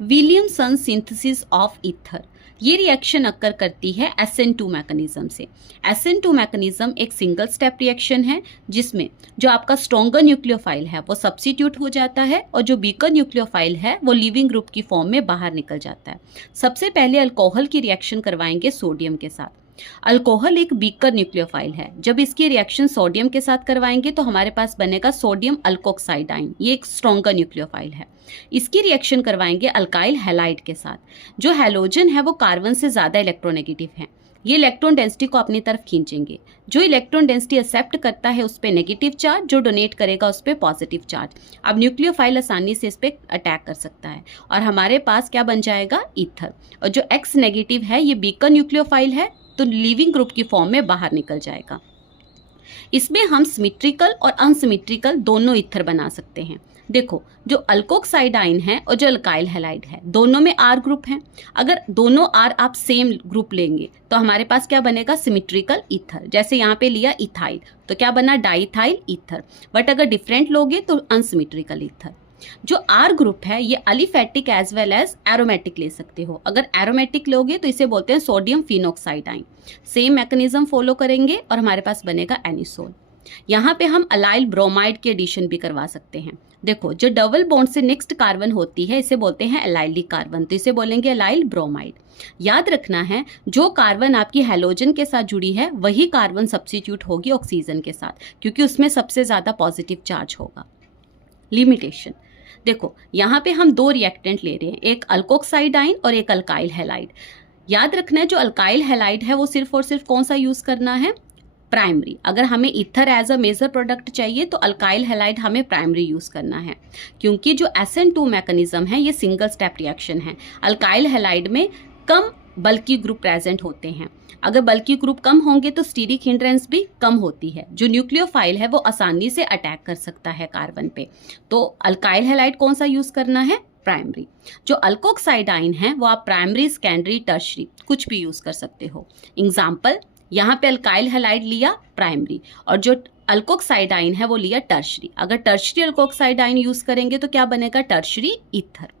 Williamson synthesis of ether. ये reaction occur करती है SN2 मैकेनिज्म से। SN2 मैकेनिज्म एक सिंगल स्टेप रिएक्शन है जिसमें जो आपका स्ट्रॉन्गर न्यूक्लियोफाइल है वो सब्स्टिट्यूट हो जाता है और जो वीकर न्यूक्लियोफाइल है वो लीविंग ग्रुप की फॉर्म में बाहर निकल जाता है। सबसे पहले अल्कोहल की रिएक्शन करवाएंगे सोडियम के साथ। अल्कोहल एक वीकर न्यूक्लियोफाइल है। जब इसकी रिएक्शन सोडियम के साथ करवाएंगे तो हमारे पास बनेगा सोडियम अल्कोक्साइड आयन। ये एक स्ट्रॉन्गर न्यूक्लियोफाइल है। इसकी रिएक्शन करवाएंगे अल्काइल हैलाइड के साथ। जो हैलोजन है वो कार्बन से ज़्यादा इलेक्ट्रोनेगेटिव है। ये इलेक्ट्रॉन डेंसिटी को अपनी तरफ खींचेंगे। जो इलेक्ट्रॉन डेंसिटी एक्सेप्ट करता है उस पर नेगेटिव चार्ज, जो डोनेट करेगा उस पर पॉजिटिव चार्ज। अब न्यूक्लियोफाइल आसानी से इस पर अटैक कर सकता है और हमारे पास क्या बन जाएगा, ईथर। और जो X नेगेटिव है ये बीकर न्यूक्लियोफाइल है तो लिविंग ग्रुप की फॉर्म में बाहर निकल जाएगा। इसमें हम सिमेट्रिकल और अनसिमेट्रिकल दोनों ईथर बना सकते हैं। देखो, जो अल्कोक्साइड आयन है और जो अल्काइल हैलाइड है दोनों में R ग्रुप है। अगर दोनों R आप सेम ग्रुप लेंगे तो हमारे पास क्या बनेगा, सिमेट्रिकल ईथर। जैसे यहाँ पे लिया इथाइल तो क्या बना, डाइथाइल ईथर। बट अगर डिफरेंट लोगे तो अनसिमेट्रिकल ईथर। जो R ग्रुप है ये अलिफेटिक एज वेल एज एरोमेटिक ले सकते हो। अगर एरोमेटिक लोगे तो इसे बोलते हैं sodium phenoxide ion. Same mechanism follow करेंगे और हमारे पास बनेगा एनिसोल। यहाँ पे हम अलाइल ब्रोमाइड की एडिशन भी करवा सकते हैं। देखो, जो डबल बॉन्ड से नेक्स्ट कार्बन होती है इसे बोलते हैं एलाइली कार्बन, तो इसे बोलेंगे एलाइल ब्रोमाइड। याद रखना है जो कार्बन आपकी हैलोजन के साथ जुड़ी है वही कार्बन सब्स्टिट्यूट होगी ऑक्सीजन के साथ, क्योंकि उसमें सबसे ज़्यादा पॉजिटिव चार्ज होगा। लिमिटेशन देखो, यहाँ पे हम दो रिएक्टेंट ले रहे हैं, एक अल्कोक्साइड आयन और एक अल्काइल हैलाइड। याद रखना है जो अल्काइल हैलाइड है वो सिर्फ और सिर्फ कौन सा यूज़ करना है, प्राइमरी। अगर हमें ether as a major product चाहिए तो अल्काइल हैलाइड हमें प्राइमरी यूज़ करना है, क्योंकि जो SN2 मैकेनिज्म है ये सिंगल स्टेप रिएक्शन है। अल्काइल हैलाइड में कम बल्कि ग्रुप प्रेजेंट होते हैं। अगर बल्कि ग्रुप कम होंगे तो स्टीरिक हिंड्रेंस भी कम होती है। जो न्यूक्लियोफाइल है वो आसानी से अटैक कर सकता है कार्बन पे। तो अल्काइल हैलाइड कौन सा यूज़ करना है, प्राइमरी। जो अल्कोक्साइड आयन है वो आप प्राइमरी, सेकेंडरी, टर्शरी कुछ भी यूज़ कर सकते हो। एग्जाम्पल, यहाँ पे अल्काइल हैलाइड लिया प्राइमरी और जो अल्कोक्साइड आयन है वो लिया टर्शरी। अगर टर्शरी अल्कोक्साइड आयन यूज़ करेंगे तो क्या बनेगा, टर्शरी ईथर।